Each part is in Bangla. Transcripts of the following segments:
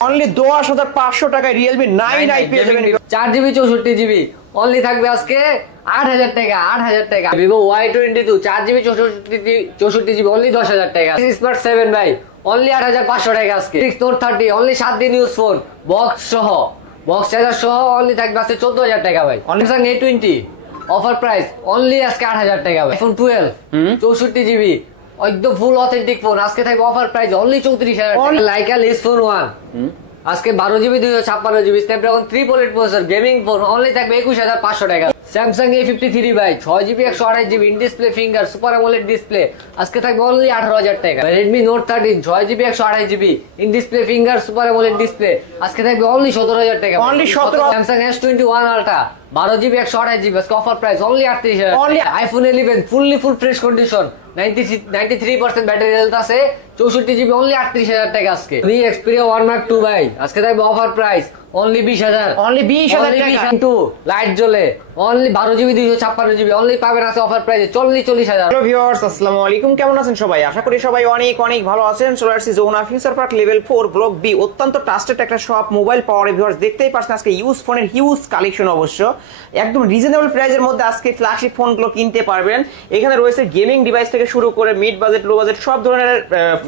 অনলি 10,500 টাকায় Realme 9i পেয়ে যাবেন 4GB 64GB অনলি থাকবে আজকে 8000 টাকা 8000 টাকা Vivo Y22 4GB 64GB only 10000 টাকা Smart 7 ভাই অনলি 8500 টাকা আজকে 6 Note 30 অনলি 7 দিন ইউজ ফোন বক্স সহ বক্স চার্জার সহ অনলি থাকবে আজকে 14000 টাকা ভাই Samsung A20 offer price only আজকে 8000 টাকা ভাই iPhone 12 64GB একদম ফুল অথেন্টিক ফোন আজকে থাকবে অফার প্রাইস অনলি 34000 টাকা লাইকা লেস ফোন 1 আজকে 12GB 256GB Snapdragon 3 processor gaming phone only থাকবে 21500 টাকা Samsung A53 ভাই 6GB 128GB in display finger super AMOLED display আজকে থাকবে অনলি 18000 টাকা Redmi Note 13 6GB 128GB in display finger super AMOLED display আজকে থাকবে অনলি 17000 টাকা only 17 Samsung S21 Ultra 12GB 128GB আজকে offer price only 38000 only iPhone 11 full fresh condition 93% battery health আছে 64GB অনলি 38000 টাকা আজকে Xperia 1 Mark 2 ভাই আজকে থাকবে অফার প্রাইস অনলি 20000 অনলি 20000 টাকা কিন্তু লাইট জ্বলে অনলি 12GB 256GB অনলি পাবেন আছে অফার প্রাইসে 40000 হ্যালো ভিউয়ার্স আসসালামু আলাইকুম কেমন আছেন সবাই আশা করি সবাই অনেক ভালো আছেন চলে আসছি জোনা future park level 4 block B অত্যন্ত ট্রাস্টেড একটা শপ মোবাইল পাওয়ার ভিউয়ার্স দেখতেই পাচ্ছেন আজকে ইউজ ফোনের হিউজ কালেকশন অবশ্য একদম রিজনেবল প্রাইসের মধ্যে আজকে ফ্ল্যাগশিপ ফোনগুলো কিনতে পারবেন এখানে রয়েছে গেমিং ডিভাইস থেকে শুরু করে মিড বাজেট লো বাজেট সব ধরনের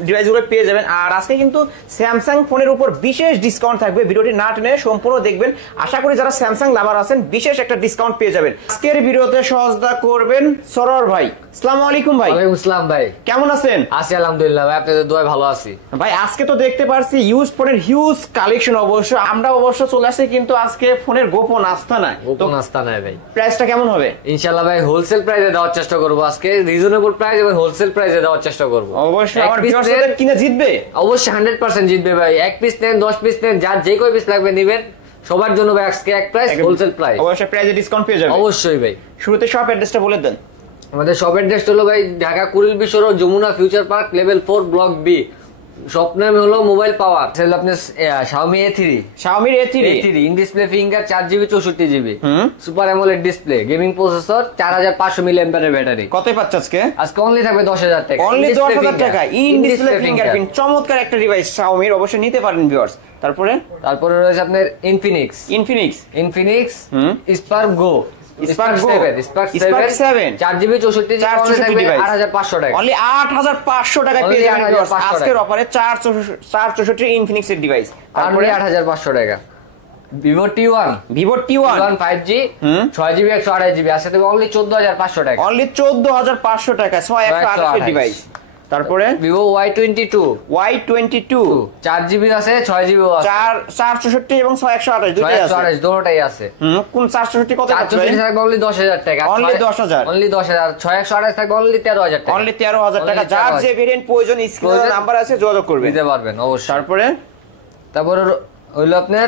ডিভাইসগুলো পেয়ে যাবেন আর আজকে কিন্তু স্যামসাং ফোনের উপর বিশেষ ডিসকাউন্ট থাকবে ভিডিওটি না টেনে সম্পূর্ণ দেখবেন আশা করি যারা স্যামসাং লাভার আছেন বিশেষ একটা ডিসকাউন্ট পেয়ে যাবেন আজকের ভিডিওতে সহজতা করবেন সরোয়ার ভাই আসসালামু আলাইকুম ভাই ওয়ালাইকুম আসসালাম ভাই কেমন আছেন আছি আলহামদুলিল্লাহ ভাই আপনাদের দোয়ায় ভালো আছি ভাই আজকে তো দেখতে পারছি ইউজ ফোনের হিউজ কালেকশন অবশ্য আমরা অবশ্য চলে আসছি কিন্তু আজকে ফোনের গোপন আস্তানা গোপন আস্তানা ভাই প্রাইসটা কেমন হবে ইনশাআল্লাহ ভাই হোলসেল প্রাইসে দেওয়ার চেষ্টা করব আজকে রিজনেবল প্রাইস এবং হোলসেল প্রাইসে দেওয়ার চেষ্টা করব অবশ্যই আমার ভিউয়ারদের কিনে জিতবে অবশ্যই 100% জিতবে ভাই এক পিস নেন 10 পিস নেন যার যে কয় পিস লাগবে নেবেন সবার জন্য ভাই আজকে এক প্রাইস হোলসেল প্রাইস অবশ্যই প্রাইসে ডিসকাউন্ট পেয়ে যাবেন অবশ্যই ভাই শুরুতে শপ অ্যাড্রেসটা বলে দেন আমাদের শপ অ্যাড্রেস হলো ভাই Dhaka Kuril Bishwa road Jamuna future park level 4 block B shop নাম হলো মোবাইল পাওয়ার সেল আপনি Xiaomi A3 in display finger 4GB 64GB super AMOLED display gaming processor 4500 মিলিঅ্যাম্পিয়ারের ব্যাটারি কতই পাচ্ছ আজকে অনলি থাকবে 10000 টাকা অনলি 10000 টাকা ইন ডিসপ্লে ফিঙ্গারপ্রিন্ট চমৎকার একটা ডিভাইস Xiaomi এর অবশ্যই নিতে পারেন ভিউয়ার্স তারপরে রয়েছে আপনার ইনফিনিক্স স্পার্ক গো Spark 7 4GB 64GB 8500 টাকা অনলি 8500 টাকায় পেয়ে যাবেন আজকের অফারে 464 ইনফিনিক্স এর ডিভাইস তারপরে 8500 টাকা Vivo T1 5G 6GB 128GB আছে তবে অনলি 14500 টাকা অনলি 14500 টাকা 6128 এর ডিভাইস তারপরে Vivo Y22 4GB আছে 6GB আছে 464 এবং 6128 দুটোই আছে 2টাই আছে কোন 464 কত আছে 464 থাকবে অনলি 10000 টাকা অনলি 10000 অনলি 10000 628 থাকবে অনলি 13000 টাকা অনলি 13000 টাকা যার যে ভেরিয়েন্ট প্রয়োজন স্ক্রিনে নাম্বার আছে যোগাযোগ করবেন নিতে পারবেন অবশ্যই তারপরে হলো আপনার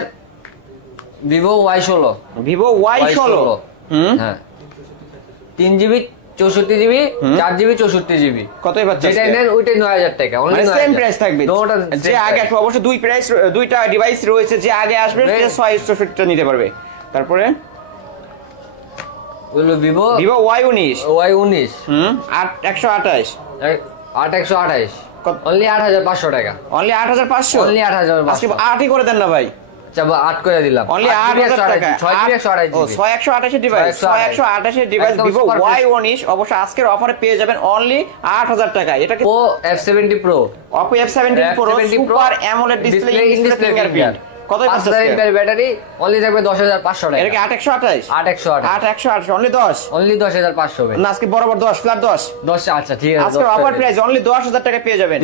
Vivo Y16 হ্যাঁ 3GB 64GB 4GB 64GB কতই পাচ্ছেন যেটা নেন ওইটাই 9000 টাকা অনলি সেম প্রাইস থাকবে যে আগে আসবে অবশ্য দুইটা ডিভাইস রয়েছে যে আগে আসবে সে 664 টা নিতে পারবে তারপরে হলো Vivo Y19 8128 অনলি 8500 টাকা অনলি 8500 অনলি 8500 আজকে 8ই করে দেন না ভাই চাবো 8 করে দিলাম অনলি 8000 টাকা 628 এর ডিভাইস 628 এর ডিভাইস Vivo Y19 অবশ্য আজকের অফারে পেয়ে যাবেন অনলি 8000 টাকা এটা কি Oppo F70 Pro super AMOLED display fingerprint কতই পাচ্ছেন ব্যাটারি অনলি থাকবে 10500 টাকা এটা কি 8128 অনলি 10500 ভাই না আজকে বরাবর 10 ফ্ল্যাট 10 আচ্ছা ঠিক আছে আজকে অফার প্রাইস অনলি 10000 টাকা পেয়ে যাবেন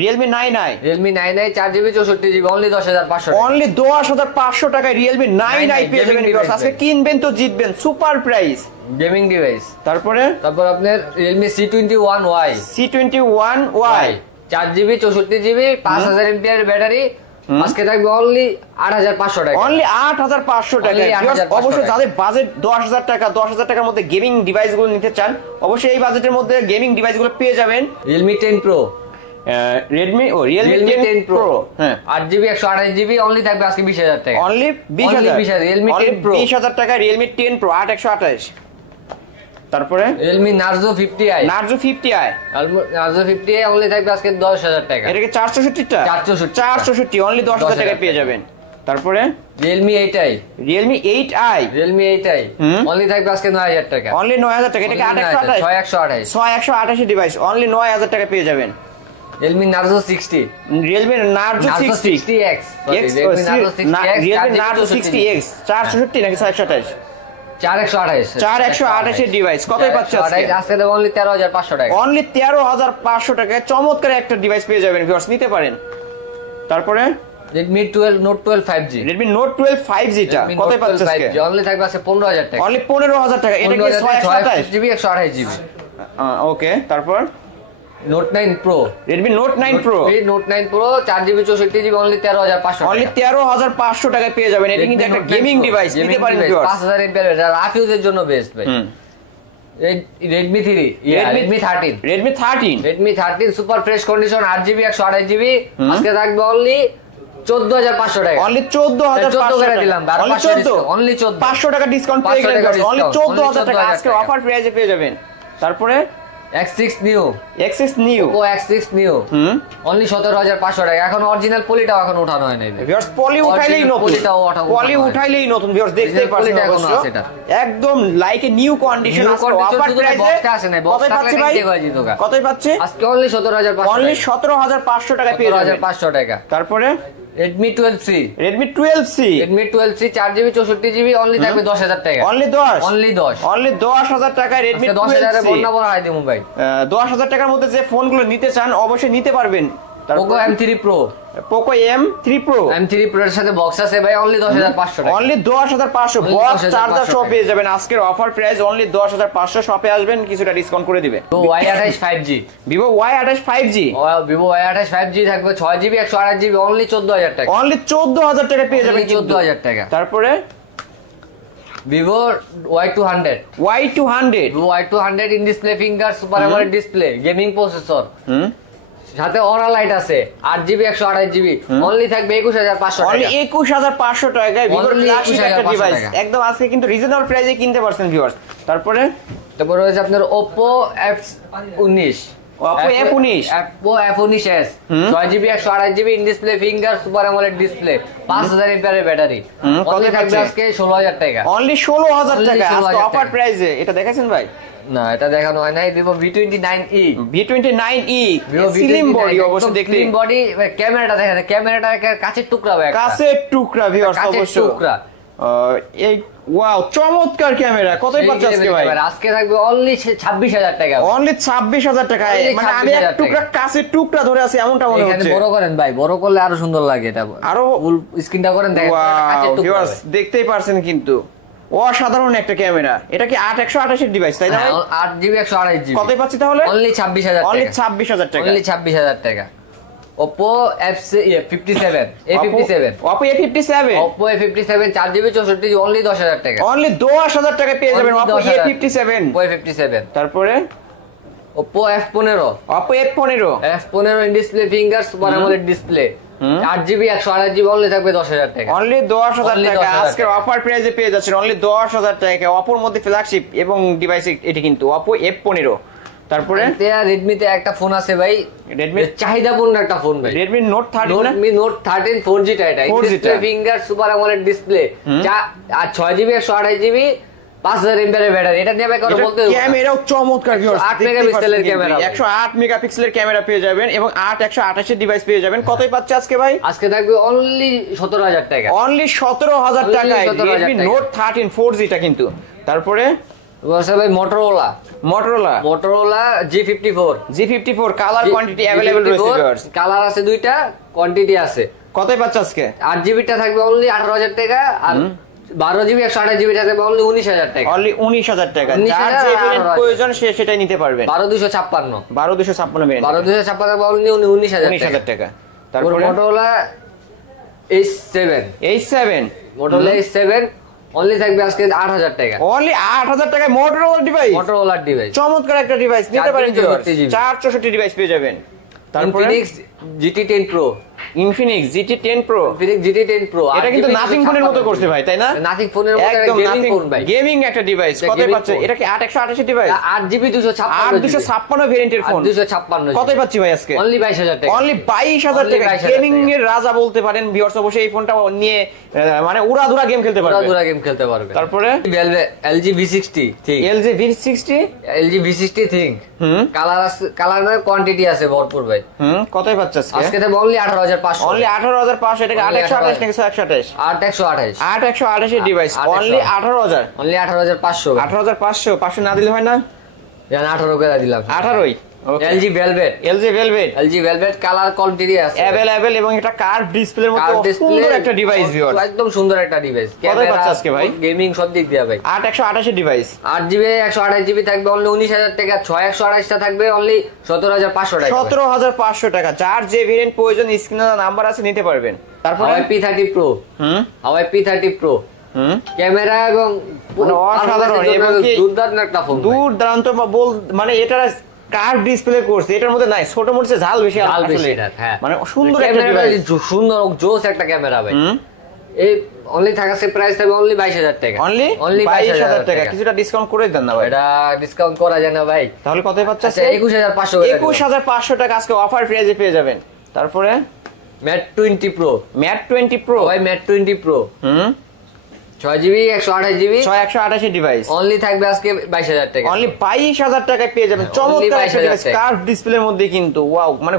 Realme 9i 4GB 64GB only 10500 টাকা অনলি 10500 টাকায় Realme 9i পেয়ে যাবেন আজকে কিনবেন তো জিতবেন সুপার প্রাইস গেমিং ডিভাইস তারপর আপনার Realme C21y 4GB 64GB 5000 mAh battery আজকে থাকবে অনলি 8500 টাকা অনলি 8500 টাকা অবশ্যই যাদের বাজেট 10000 টাকা 10000 টাকার মধ্যে গেমিং ডিভাইসগুলো নিতে চান অবশ্যই এই বাজেটের মধ্যে গেমিং ডিভাইসগুলো পেয়ে যাবেন Realme 10 Pro Realme 10 Pro হ্যাঁ 8GB 128GB অনলি থাকবে আজকে 20000 টাকা অনলি 20000 Realme 10 Pro 20000 টাকা Realme 10 Pro 8128 তারপরে Realme Narzo 50i Narzo 50i Narzo 50i only থাকবে আজকে 10,000 টাকা। এটা কি 464 টা 464 অনলি 10,000 টাকায় পেয়ে যাবেন। তারপরে Realme 8i Realme 8i only থাকবে আজকে 9,000 টাকা। অনলি 9,000 টাকা। এটা কি 6128 6128 ডিভাইস অনলি 9,000 টাকা পেয়ে যাবেন। Realme Narzo 60 Realme Narzo 60X Realme Narzo 60X 464 নাকি 628 428 এর ডিভাইস কতই পাচ্ছে আজকে দেব অনলি 13,500 টাকা। অনলি 13,500 টাকায় চমৎকার একটা ডিভাইস পেয়ে যাবেন ভিউয়ার্স, নিতে পারেন। তারপরে Redmi 12 Note 12 5G Redmi Note 12 5G টা কতই পাচ্ছে আজকে অনলি থাকবে আজকে 15,000 টাকা। অনলি 15,000 টাকা। এটা কি 628GB 128GB ওকে। তারপর Note 9 Pro Redmi Note 9 Pro 4GB 64GB only 13,500 টাকা। অনলি 13,500 টাকায় পেয়ে যাবেন। এটা কিন্তু একটা গেমিং ডিভাইস, নিতে পারেন ভিউয়ার্স। 5000 mAh রাফ ইউজের জন্য বেস্ট ভাই। Redmi 13 super fresh condition 8GB 128GB আজকে থাকবে অনলি 14,500 টাকা। অনলি 14,500 টাকা দিলাম, অনলি 500 টাকা ডিসকাউন্ট পেয়ে গেলেন ভিউয়ার্স। অনলি 14,000 টাকা আজকে অফার প্রাইসে পেয়ে যাবেন। তারপরে X6 Neo Oppo X6 Neo only 17,500 টাকা। এখন অরিজিনাল পলিটাও এখন উঠানো হয় নাই ভিউয়ার্স, পলি উঠাইলেই নতুন, পলি উঠাইলেই নতুন ভিউয়ার্স, দেখতেই পাচ্ছেন অবশ্য একদম লাইক এ নিউ কন্ডিশন আছে অফার প্রাইসে আছে না। কতই পাচ্ছে ভাই? কতই পাচ্ছে আজকে অনলি 17,500 অনলি 17,500 টাকা পেয়ে যাবেন। 17,500 টাকা। তারপরে Redmi 12C 4GB 64GB only থাকবে 10,000 টাকা। অনলি 10,000 টাকায় Redmi 10,000 এ বন্যা বড় হাই দিমু ভাই। 10,000 টাকার মধ্যে যে ফোনগুলো নিতে চান অবশ্যই নিতে পারবেন। Poco M3 Pro M3 Pro এর সাথে বক্স আছে ভাই অনলি 10,500 টাকা। অনলি 10,500 বক্স চার্জার সহ পেয়ে যাবেন। আজকের অফার প্রাইস অনলি 10,500। শপে আসবেন, কিছুটা ডিসকাউন্ট করে দিবে। তো Y28 5G Vivo Y28 5G থাকবে 6GB 128GB অনলি 14,000 টাকা। অনলি 14,000 টাকা পেয়ে যাবেন। 14,000 টাকা। তারপরে Vivo Y200 in display finger super AMOLED display gaming processor সাথে অরা লাইট আছে 8GB 128GB অনলি থাকবে 21,500 টাকা। অনলি 21,500 টাকায় Vivo ফ্ল্যাগশিপ একটা ডিভাইস একদম আজকে কিন্তু রিজনেবল প্রাইসে কিনতে পারছেন ভিউয়ার্স। তারপরে রয়েছে আপনার Oppo F19 F19s 6GB 128GB in display finger super AMOLED display 5,000 mAh এর ব্যাটারি অনলি থাকবে আজকে 16,000 টাকা। অনলি 16,000 টাকা আজকে অফার প্রাইসে। এটা দেখাছেন ভাই? না, এটা দেখানো হয় নাই। Vivo V29e স্লিম বডি অবশ্য দেখতে, স্লিম বডি। ক্যামেরাটা দেখেন, ক্যামেরাটা কাচের টুকরা ভাই, কাচের টুকরা ভিউয়ার্স অবশ্য টুকরা। এই ওয়াও চমৎকার ক্যামেরা। কতই পাচ্ছে আজকে ভাই? আজকে থাকবে অনলি 26,000 টাকা। অনলি 26,000 টাকায়। মানে আমি এক টুকরা কাচের টুকরা ধরে আছি এমনটা মনে হচ্ছে। বড় করেন ভাই, বড় করলে আরো সুন্দর লাগে। এটা আরো স্ক্রিনটা করেন দেখেন, কাচের টুকরা ভিউয়ার্স দেখতেই পারছেন কিন্তু অসাধারণ একটা ক্যামেরা। এটা কি 8/128 এর ডিভাইস তাই না? 8GB 128GB কতই পাচ্ছি তাহলে? অনলি 26,000 টাকা। অনলি 26,000 টাকা। অনলি 26,000 টাকা। Oppo A57 Oppo A57 4GB 64GB only 10,000 টাকা। অনলি 10,000 টাকা পেয়ে যাবেন Oppo A57। তারপরে Oppo F15 in display finger super AMOLED display 8GB 128GB only থাকবে 10,000 টাকা। অনলি 10,000 টাকা আজকে অফার প্রাইসে পেয়ে যাচ্ছেন অনলি 10,000 টাকা। Oppo এর মধ্যে ফ্ল্যাগশিপ এবং ডিভাইস এটি কিন্তু Oppo F15। তারপরে Redmi তে একটা ফোন আছে ভাই, Redmi চাহিদাপূর্ণ একটা ফোন ভাই, Redmi Note 13 Note 13 4G টা। এটা display finger super AMOLED display আর 6GB 128GB 5,000 mAh এর ব্যাটারি। এটা নিয়ে ভাই কথা বলতে ক্যামেরাও চমৎকার ভিউয়ার্স, 8 মেগাপিক্সেলের ক্যামেরা, 108 মেগাপিক্সেলের ক্যামেরা পেয়ে যাবেন এবং 8/128 এর ডিভাইস পেয়ে যাবেন। কতই পাচ্ছে আজকে ভাই? আজকে থাকবে অনলি 17,000 টাকা। অনলি 17,000 টাকায় Redmi Note 13 4G টা কিন্তু। তারপরে ভাই Motorola G54 colour quantity available রয়েছে ভিউয়ার্স। কালার আছে দুইটা, কোয়ান্টিটি আছে। কতই পাচ্ছে আজকে? 8GB টা থাকবে অনলি 18,000 টাকা আর 12GB 128GB টা থাকবে অনলি 19,000 টাকা। অনলি 19,000 টাকা। যার যে ভেরিয়েন্ট প্রয়োজন সে সেটাই নিতে পারবেন। 12,256 ভেরিয়েন্ট 12,256 অনলি 19,000 টাকা। তারপরে Motorola H7 অনলি থাকবে আজকে 8,000 টাকা। অনলি 8,000 টাকায় Motorola ডিভাইস চমৎকার একটা ডিভাইস নিতে পারেন ভিউয়ার্স। 464 ডিভাইস পেয়ে যাবেন। তারপরে GT 10 Pro, Infinix GT 10 Pro, Infinix GT 10 Pro। এটা কিন্তু নাথিং ফোনের মতো করছে ভাই, তাই না? নাথিং ফোনের মতো একটা একদম গেমিং ফোন ভাই, গেমিং একটা ডিভাইস। এটা কত gaming পাচ্ছে? phone। এটা কি 8128 ডিভাইস? 8GB 256 8256 ভেরিয়েন্টের ফোন। 256 কতই পাচ্ছি ভাই আজকে? অনলি 22000 টাকা। অনলি 22000 টাকা। 22,000 গেমিং এর রাজা বলতে পারেন ভিউয়ার্স, অবশ্যই এই ফোনটা নিয়ে মানে উড়াধুরা গেম খেলতে পারবে। পুরো গেম খেলতে পারবে। তারপরে LG V60 ঠিক, LG V60, LG V60 think. হুম কালারের কোয়ান্টিটি আছে ভরপুর ভাই। কতই পাচ্ছে আজকে? আজকে দেব অনলি 18500। অনলি 18500 টাকা। Only 8128 নাকি 128? 8128। 8128 এর ডিভাইস অনলি 18000। অনলি 18500। 18500 500 না দিলে হয় না? জান 18 করে দিলাম। 18ই। ওকে। LG Velvet, LG Velvet LG Velvet colour quantity আছে अवेलेबल এবং এটা কার্ভ ডিসপ্লের মতো Curved display, সুন্দর একটা ডিভাইস ভিউয়ার্স। একদম সুন্দর একটা ডিভাইস। পাচ্ছে আজকে ভাই? গেমিং সব দিক দিয়ে ভাই। 8128 এর ডিভাইস 8GB 128GB থাকবে অনলি 19000 টাকা। 628 টা থাকবে অনলি 17500 টাকা। 17500 টাকা। যার যে ভেরিয়েন্ট প্রয়োজন স্ক্রিনে নাম্বার আছে, নিতে পারবেন। তারপরে Huawei P30 Pro, Huawei P30 Pro camera এবং মানে অসাধারণ এবং কি দুর্দান্ত একটা ফোন। দুর্দান্ত মানে এটা কার্ভ ডিসপ্লে করছে, এটার মধ্যে নাই ছোট মোটে ঝাল বেশি ঝাল বেশি আসলে। এটা, হ্যাঁ। মানে সুন্দর একটা ক্যামেরাটা ডিভাইস, সুন্দর জোস একটা ক্যামেরা ভাই। এই অনলি থাকাছে প্রাইস থাকবে অনলি 22000 টাকা। অনলি 22000 টাকা। কিছুটা ডিসকাউন্ট করে দেন না ভাই? এটা ডিসকাউন্ট করা যায় না ভাই। তাহলে কতই পাচ্ছে? আচ্ছা 21500 টাকা। 21500 টাকা আজকে অফার প্রাইসে পেয়ে যাবেন। তারপরে Mate 20 Pro, Mate 20 Pro ভাই Mate 20 Pro 6GB 128GB 128 এর ডিভাইস অনলি থাকবে আজকে 22000 টাকা। অনলি 22000 টাকায় পেয়ে যাবেন। Only চমৎকার একটা 22,000 ডিভাইস, টাকা। কার্ভ ডিসপ্লের মধ্যে কিন্তু ওয়াও, মানে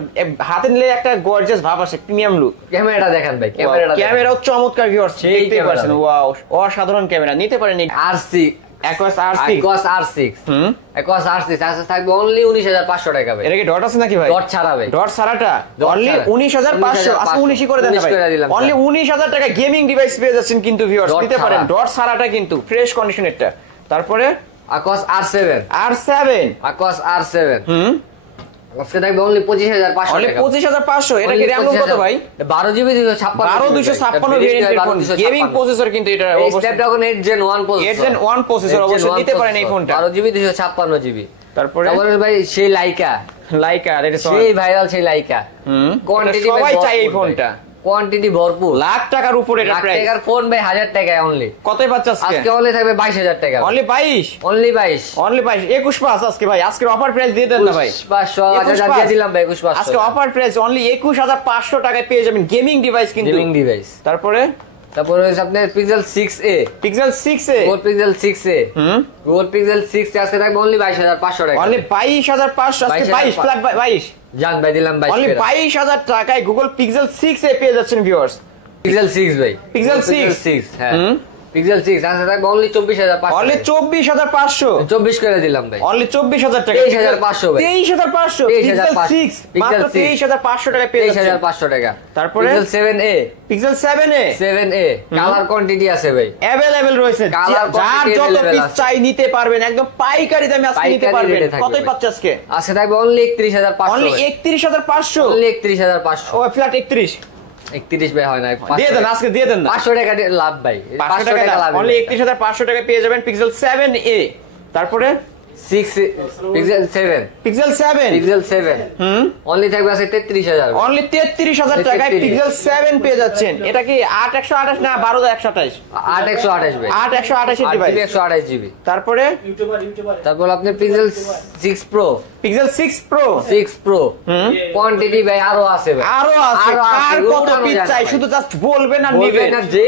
হাতে নিলে একটা গর্জিয়াস ভাব আসে, প্রিমিয়াম লুক। ক্যামেরাটা দেখেন ভাই, ক্যামেরাটা ক্যামেরাও চমৎকার ভিউয়ার্স, সেই দেখতে ক্যামেরা পাচ্ছেন। ভাই। ওয়াও, অসাধারণ ক্যামেরা। নিতে পারেন এই R6 Aquos R6। Aquos R6 Aquos R6 আজকে থাকবে অনলি 19500 টাকা ভাই। এটা কি ডট আছে নাকি ভাই? ডট ছাড়া ভাই, ডট ছাড়াটা Dot অনলি ছাড়া। 19500। আজকে 19 করে দেন 19 ভাই। করে দিলাম, অনলি 19000 টাকা গেমিং ডিভাইস পেয়ে যাচ্ছেন কিন্তু ভিউয়ার্স, Dot নিতে পারেন। ছাড়া। ডট ছাড়াটা কিন্তু ফ্রেশ কন্ডিশনেরটা। তারপরে Aquos R7 R7 Aquos R7 আজকে থাকবে অনলি 25500 অনলি টাকা। 25500। এটা কি র‍্যাম কত ভাই? 12GB 256 ভেরিয়েন্টের ফোন, গেমিং প্রসেসর কিন্তু এটা এই অবশ্যই Snapdragon 8 Gen 1 processor. 8 Gen 1 processor অবশ্যই নিতে পারেন এই ফোনটা। 12GB 256GB। তারপরে ভাই সেই লাইকা, লাইকা, এটা সেই ভাইরাল সেই লাইকা। কোয়ান্টিটি সবাই চাই এই ফোনটা, কোয়ান্টিটি ভরপুর। লাখ টাকার উপরে এটা লাখ প্রাইস। টাকার ফোন ভাই 1000 টাকায় অনলি। কতই পাচ্ছে আজকে? আজকে অনলি থাকবে 22000 টাকা। অনলি 22, অনলি 22 অনলি 22 21 পাস আজকে ভাই। আজকে অফার প্রাইস দিয়ে দেন না ভাই? 500 আচ্ছা দিয়ে দিলাম ভাই 21500। আজকে অফার প্রাইস অনলি 21500 টাকায় পেয়ে যাবেন গেমিং ডিভাইস কিন্তু। Gaming device. তারপরে হচ্ছে আপনার Pixel 6a, Pixel 6a, Google Pixel 6a, Google Pixel 6 আজকে থাকবে অনলি 22500 টাকা। অনলি 22500 আজকে 22 ফ্ল্যাট 22 জান ভাই দিলাম 22 অনলি টাকা। 22000 টাকায় Google Pixel 6a পেয়ে যাচ্ছেন ভিউয়ার্স। Pixel 6 ভাই, Pixel 6 হ্যাঁ Pixel 6 আজকে থাকবে অনলি 24500। অনলি 24500, 24 করে দিলাম ভাই। অনলি 24000 টাকা। 23500 ভাই। 23500 Pixel 6 মাত্র 23500 টাকায় পেয়ে যাচ্ছেন। 23500 টাকা। তারপরে Pixel 7a, Pixel 7a 7a colour quantity আছে ভাই, अवेलेबल রয়েছে। Color যার quantity যত available পিস আছে। চাই নিতে পারবেন, একদম পাইকারি দামে আজকে নিতে পাইকারি পারবেন। রেটে থাকবে কতই ভাই। পাচ্ছে আজকে? আজকে থাকবে অনলি 31500। Only 31500, only 31500। ও ফ্ল্যাট 31 31 ভাই হয় না, দিয়ে দেন আজকে, দিয়ে দেন না। 500 টাকা লাভ ভাই, 500 টাকা লাভ। অনলি 31500 টাকা পেয়ে যাবেন Pixel 7a। তারপরে 6 Pixel 7, Pixel 7 Pixel 7 অনলি থাকবে আজকে 33000। অনলি 33000 টাকায় 33 Pixel 7 পেয়ে যাচ্ছেন। এটা কি 8128 না 12128? 8128 ভাই, 8128 এর ডিভাইস। 128GB। তারপরে তারপর আপনি Pixel 6 Pro, Pixel 6 Pro 6 Pro quantity ভাই আরো আছে ভাই, আরো আছে। কার কত উঠানো পিস যায় না চাই ভাই। শুধু জাস্ট বলবেন আর বলবেন নেবেন। না, যে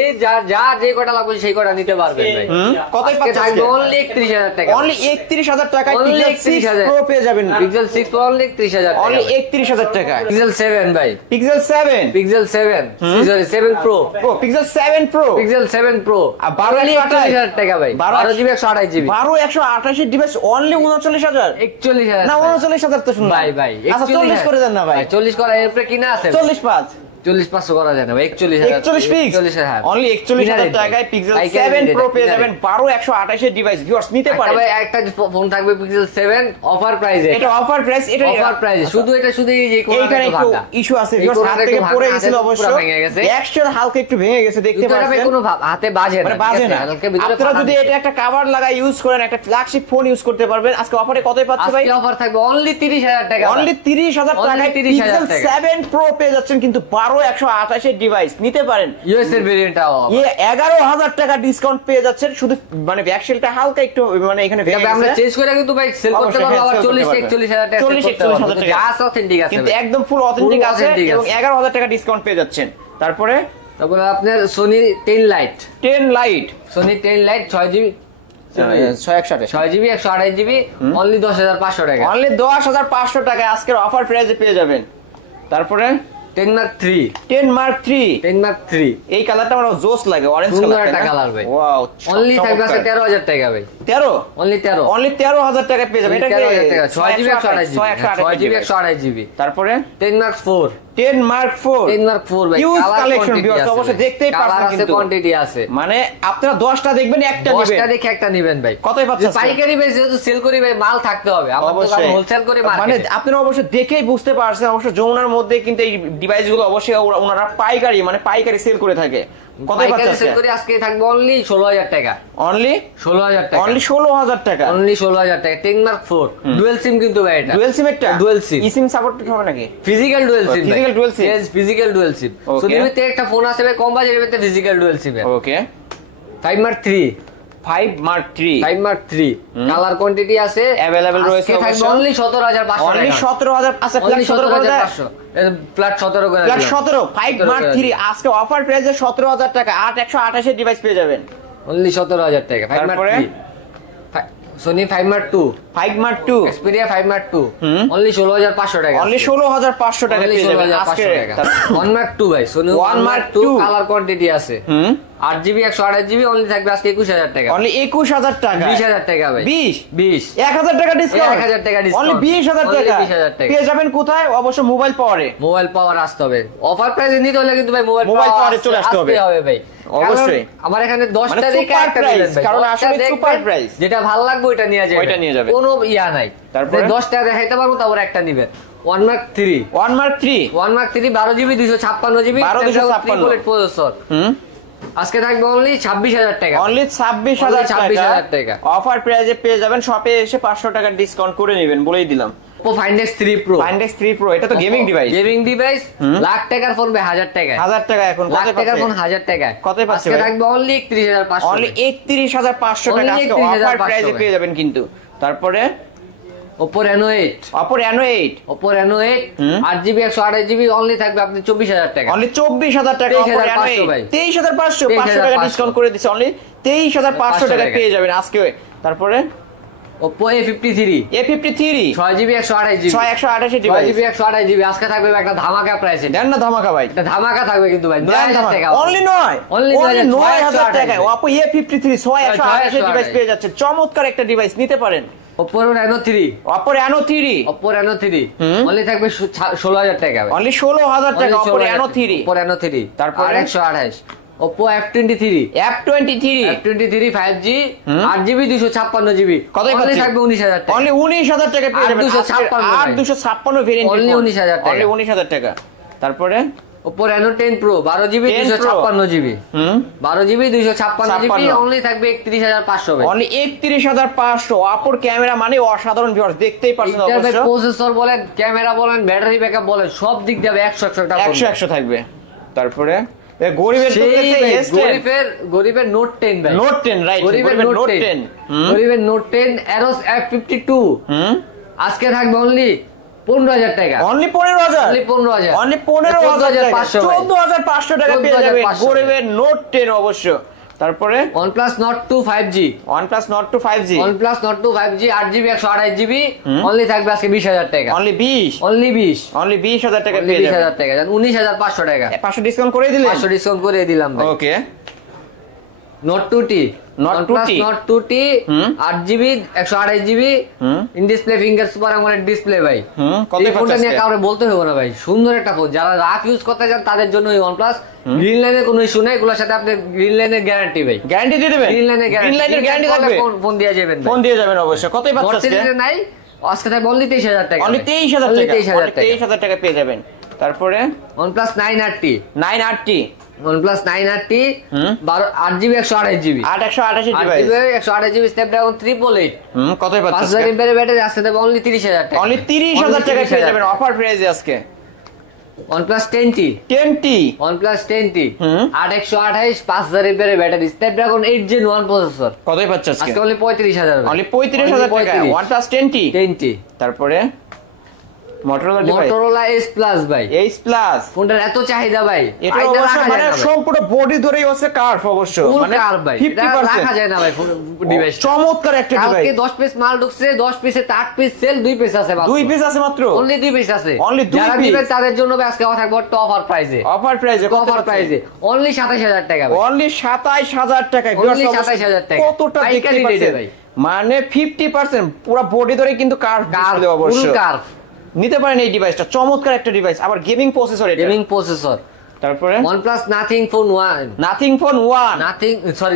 যা যে কটা লাগবে সেই কটা নিতে পারবেন ভাই। কতই আজকে পাচ্ছে থাকবে আজকে? অনলি 31000 টাকা। অনলি 31000 টাকায় Only Pixel 6 31,000 Pro পেয়ে যাবেন। Pixel 6 Pro অনলি 30000 টাকা। অনলি 31000 টাকায় Pixel 7 ভাই, Pixel 7 Pixel 7 sorry 7 Pro, Pro, Pixel 7 Pro Pixel 7 Pro আর 12 অনলি 41000 টাকা ভাই। 12GB 128GB 12128 এর ডিভাইস অনলি 39000 41000 না 39000 তো শুনলাম ভাই ভাই আচ্ছা 40 করে দেন না ভাই। 40 করা এরপরে কিনা আছে 45 41,500 করা যায় না ভাই, 41,000 41 ফিক্স, 41,000, হ্যাঁ। অনলি 41,000 টাকায় পিক্সেল 7 প্রো পেয়ে যাবেন 12128 এর ডিভাইস ভিউয়ার্স নিতে পারেন। ভাই একটা ফোন থাকবে পিক্সেল 7 অফার প্রাইসে, এটা অফার প্রাইস, এটা অফার প্রাইসে শুধু এই যে এইখানে একটু ইস্যু আছে ভিউয়ার্স, হাত থেকে পড়ে গেছিল অবশ্য, অ্যাকচুয়াল হালকা একটু ভেঙে গেছে দেখতে পাচ্ছেন, কোনো হাতে বাজে না, বাজে না। আপনারা যদি এটা একটা কভার লাগায় ইউজ করেন, একটা ফ্ল্যাগশিপ ফোন ইউজ করতে পারবেন। আজকে অফারে কতই পাচ্ছে ভাই? আজকে অফার থাকবে অনলি 30,000 টাকা, অনলি 30,000 টাকায় পিক্সেল 7 প্রো পেয়ে যাচ্ছেন, কিন্তু 12128 এর ডিভাইস নিতে পারেন। ইউএস এর ভেরিয়েন্টটাও 11,000 টাকা ডিসকাউন্ট পেয়ে যাচ্ছেন, শুধু মানে ব্যাকশেলটা হালকা একটু মানে এখানে ভেঙে গেছে, আমরা চেঞ্জ করে কিন্তু ভাই সেল করতে পারবো আবার 40-41,000 টাকা, 40-41,000 টাকা গ্লাস অথেন্টিক আছে কিন্তু একদম ফুল অথেন্টিক আছে, এবং 11,000 টাকা ডিসকাউন্ট পেয়ে যাচ্ছেন। তারপরে আপনার Sony 10 light, 10 light, Sony 10 light 6GB 6GB 128GB only 10,500 টাকা, অনলি 10,500 টাকায় আজকের অফার প্রাইসে পেয়ে যাবেন। তারপরে 10 Mark 3, 10 Mark 3, 10 Mark 3 এই কালারটা আমার জোস লাগে, অরেঞ্জ সুন্দর কালার, একটা কালার ভাই, ওয়াও, অনলি থাকবে আজকে 13,000 টাকা ভাই, 13, অনলি 13, অনলি 13,000 টাকা পেয়ে যাবেন। এটা 13,000 টাকা 6GB 128GB। তারপরে 10 Mark 4, 10 Mark 4, 10 Mark 4 ভাই, huge colour collection quantity viewers, আছে, অবশ্যই দেখতেই পারছেন, কালার আছে কিন্তু কোয়ান্টিটি আছে, মানে আপনারা 10টা দেখবেন একটা নেবেন, 10টা দেখে একটা নেবেন ভাই। কতই পাচ্ছেন? পাইকারি বেচে যেহেতু সেল করি ভাই, মাল থাকতে হবে, আমরা তো হোলসেল করি মানে মার্কেটে, আপনারা অবশ্যই দেখেই বুঝতে পারছেন, অবশ্য যমুনার মধ্যে কিন্তু এই ডিভাইসগুলো অবশ্যই ওনারা পাইকারি মানে পাইকারি সেল করে থাকে। কতই পাচ্ছেন? সেল করি আজকে থাকবে অনলি 16,000 টাকা, অনলি 16,000 টাকা, অনলি 16,000 টাকা, অনলি 16,000 টাকা। 10 Mark 4 ডুয়াল সিম কিন্তু ভাই, এটা ডুয়াল সিম, একটা ডুয়াল সিম, ইসিম সাপোর্ট হবে নাকি? ফিজিক্যাল ডুয়াল সিম, ফিজিক্যাল ডুয়াল সিম, यस ফিজিক্যাল ডুয়াল সিম। Okay. সুনিমিতে একটা ফোন আছে ভাই কম বাজেটের মধ্যে ফিজিক্যাল ডুয়াল সিম এর। ওকে। 5 Mark 3, 5 Mark 3, 5 Mark 3 colour quantity আছে, अवेलेबल রয়েছে আজকে থাকবে অনলি 17,500 টাকা, অনলি 17,000 আছে, ফ্ল্যাট 17,500 ফ্ল্যাট 17 করে ফ্ল্যাট দিলাম। 17 5 Mark 3 আজকে অফার প্রাইসে 17,000 টাকা 8128 এর ডিভাইস পেয়ে যাবেন, অনলি 17,000 টাকা। 5 Mark তারপরে 3 Sony 5 Mark 2, 5 Mark 2, Xperia 5 Mark 2 only 16,500 টাকা, অনলি 16,500 টাকা অনলি পেয়ে যাবেন 16,500 আজকে। টাকা। 1 Mark 2 ভাই, Sony 1 1 Mark Mark 2 2 colour quantity আছে, 8GB 128GB অনলি থাকবে আজকে 21,000 টাকা, অনলি 21,000 টাকা, 20,000 টাকা ভাই, 20 1000 টাকা ডিসকাউন্ট, 1000 টাকা ডিসকাউন্ট, অনলি 20,000 Only টাকা 20,000 টাকা। পেয়ে যাবেন কোথায়? অবশ্য মোবাইল পাওয়ারে, মোবাইল পাওয়ার আসতে হবে, অফার প্রাইসে নিতে হলে কিন্তু ভাই মোবাইল পাওয়ারে চলে আসতে হবে ভাই, অবশ্যই। কারণ আমার এখানে 10টা মানে দেখে super একটা price, নেবেন ভাই, কারণ 10টা আসলে দেখবেন, super price। যেটা ভালো লাগবে ওইটা নিয়ে যাবেন, ওইটা নিয়ে যাবেন। কোনো ইয়া নাই, তারপরে 10টা দেখাইতে পারবো তারপর একটা নিবেন। 1 Mark 3, 1 Mark 3, 1 Mark 3 12GB 256GB 12,256 processor, আজকে থাকবে অনলি 26,000 টাকা, অনলি 26,000 26,000 টাকা টাকা। অফার প্রাইসে পেয়ে যাবেন, শপে এসে 500 টাকা ডিসকাউন্ট করে নেবেন, বলেই দিলাম। Oppo Find X3 Pro, Find X3 Pro এটা তো gaming device, gaming device, lakh টাকার ফোন ভাই 1000 টাকায়, 1000 টাকা এখন লাখ কত টাকার পাচ্ছে? ফোন 1000 টাকায়, কতই পাচ্ছে আজকে ভাই? থাকবে অনলি 31,500, অনলি 31,500 টাকা Only আজকে 31,500 অফার প্রাইসে পেয়ে যাবেন কিন্তু। তারপরে Oppo Reno 8, Oppo Reno 8, Oppo Reno 8 8GB 128GB only থাকবে আপনি 24,000 টাকা, অনলি 24,000 টাকা Oppo Reno 23,500 ভাই। 8 23,500 500 টাকা ডিসকাউন্ট করে দিচ্ছে, অনলি 23,500 টাকা পেয়ে যাবেন আজকে। তারপরে Oppo A53 A53 6GB 128GB 128 device 6GB 128GB আজকে থাকবে একটা ধামাকা প্রাইসে, দেন না ধামাকা ভাই, এটা ধামাকা থাকবে কিন্তু ভাই 9,000 টাকা, অনলি 9 Only 9,000 টাকা Oppo A53 128 ডিভাইস পেয়ে যাচ্ছে, চমৎকার একটা ডিভাইস নিতে পারেন। Oppo Reno 3, Oppo Reno 3 Oppo Reno 3 only থাকবে 16,000 টাকা ভাই, অনলি 16,000 টাকা Oppo Reno 3। Oppo Reno 3 তারপরে? 128 Oppo F23 F23 F23 5G 8GB 256GB কতই অনলি পাচ্ছি? থাকবে 19,000 টাকা, অনলি 19,000 টাকা পেয়ে যাবেন 8,256 8,256 ভেরিয়েন্ট, Only 19,000 টাকা। অনলি 19,000 টাকা। তারপরে Oppo Reno 10 Pro 12GB 10 Pro 256GB 12GB 256GB 56 only থাকবে 31,500 ভাই, অনলি 31,500 Oppo ক্যামেরা মানে অসাধারণ ভিউয়ার্স, দেখতেই পাচ্ছেন এটার ভাই অবশ্য প্রসেসর বলেন, ক্যামেরা বলেন, ব্যাটারি ব্যাকআপ বলেন, সব দিক দিয়ে 100 টাকা 100 থাকবে। তারপরে গরিবের তো গরিবের নোট 10 ভাই, নোট 10 রাইট, গরিবের নোট 10 গরিবের নোট 10 Aros F52 আজকে থাকবে অনলি 15,000 টাকা, অনলি 15,000 অনলি 15,000 অনলি 15,500 14,500 টাকা পেয়ে যাবেন গরিবের নোট 10 অবশ্য। তারপরে OnePlus Nord 2 5G OnePlus Nord 2 5G OnePlus Nord 2 5G 8GB 128GB only থাকবে আজকে 20,000 টাকা, অনলি 20 অনলি 20 অনলি 20,000 টাকা অনলি পেয়ে যাবেন, 20,000 টাকা, 19,500 টাকা, 500 ডিসকাউন্ট করে দিলেন, 500 ডিসকাউন্ট করে দিলাম ভাই। ওকে। Note 2T Nord 2T Nord 2T 8GB 128GB in display finger super AMOLED display ভাই। কত এই ফোনটা পাচ্ছেন নিয়ে কাউরে বলতে হবে না ভাই, সুন্দর একটা ফোন। যারা রাফ ইউজ করতে চান তাদের জন্য এই OnePlus গ্রিন লাইনের কোনো ইস্যু নাই, এগুলোর সাথে আপনি গ্রিন লাইনের গ্যারান্টি ভাই, গ্যারান্টি দিয়ে দিবেন। গ্রিন লাইনের গ্যারান্টি থাকবে, ফোন দিয়ে যাবেন ভাই, ফোন দিয়ে যাবেন অবশ্যই। কতই পাচ্ছেন আজকে? মর্সিডিজে নাই, আজকে থাকবে অনলি 23000 টাকা, অনলি 23000 টাকা, 23000 টাকা পেয়ে যাবেন। তারপরে OnePlus 9RT 9RT OnePlus 9RT 8GB 128GB 128 device 128GB Snapdragon 888 কতই পাচ্ছেন? 5000 mAh ব্যাটারি, আজকে থাকবে অনলি 30000 টাকা, অনলি 30000 টাকা পেয়ে যাবেন অফার প্রাইসে আজকে। OnePlus 10T 10T OnePlus 10T 8128 5000 mAh battery, Snapdragon 8 Gen 1 processor, কতই পাচ্ছেন আজকে? আজকে অনলি 35000 অনলি 35000 টাকা OnePlus 10T 10T। তারপরে Motorola device Motorola S Plus ভাই, Ace Plus ফোনটার এত চাহিদা ভাই, এটা এটা অবশ্য রাখা মানে যায় না ভাই, সম্পূর্ণ বডি ধরেই হচ্ছে কার্ভ অবশ্য, ফুল মানে কার্ভ ভাই, এটা 50% রাখা যায় না ভাই ডিভাইস। চমৎকার একটা ডিভাইস। কালকে 10 পিস মাল ঢুকছে, 10 পিসে 8 পিস সেল, 2 পিস আছে মাত্র, 2 পিস আছে মাত্র, অনলি 2 পিস আছে। Only 2 যারা piece। দিবেন তাদের জন্য ভাই আজকে থাকবে অফার প্রাইসে, অফার প্রাইসে অফার প্রাইসে অনলি 27000 টাকা ভাই, অনলি 27000 টাকা Only 27000 টাকা। কতটা পাইকারি দেখতে রেটে পাচ্ছেন ভাই। মানে 50% পুরো বডি ধরে কিন্তু কার্ভ ডিসপ্লে অবশ্য ফুল কার্ভ নিতে পারেন এই ডিভাইসটা, চমৎকার একটা ডিভাইস, আবার গেমিং প্রসেসর এটা। Gaming processor. তারপরে OnePlus Nothing Phone 1 nothing phone 1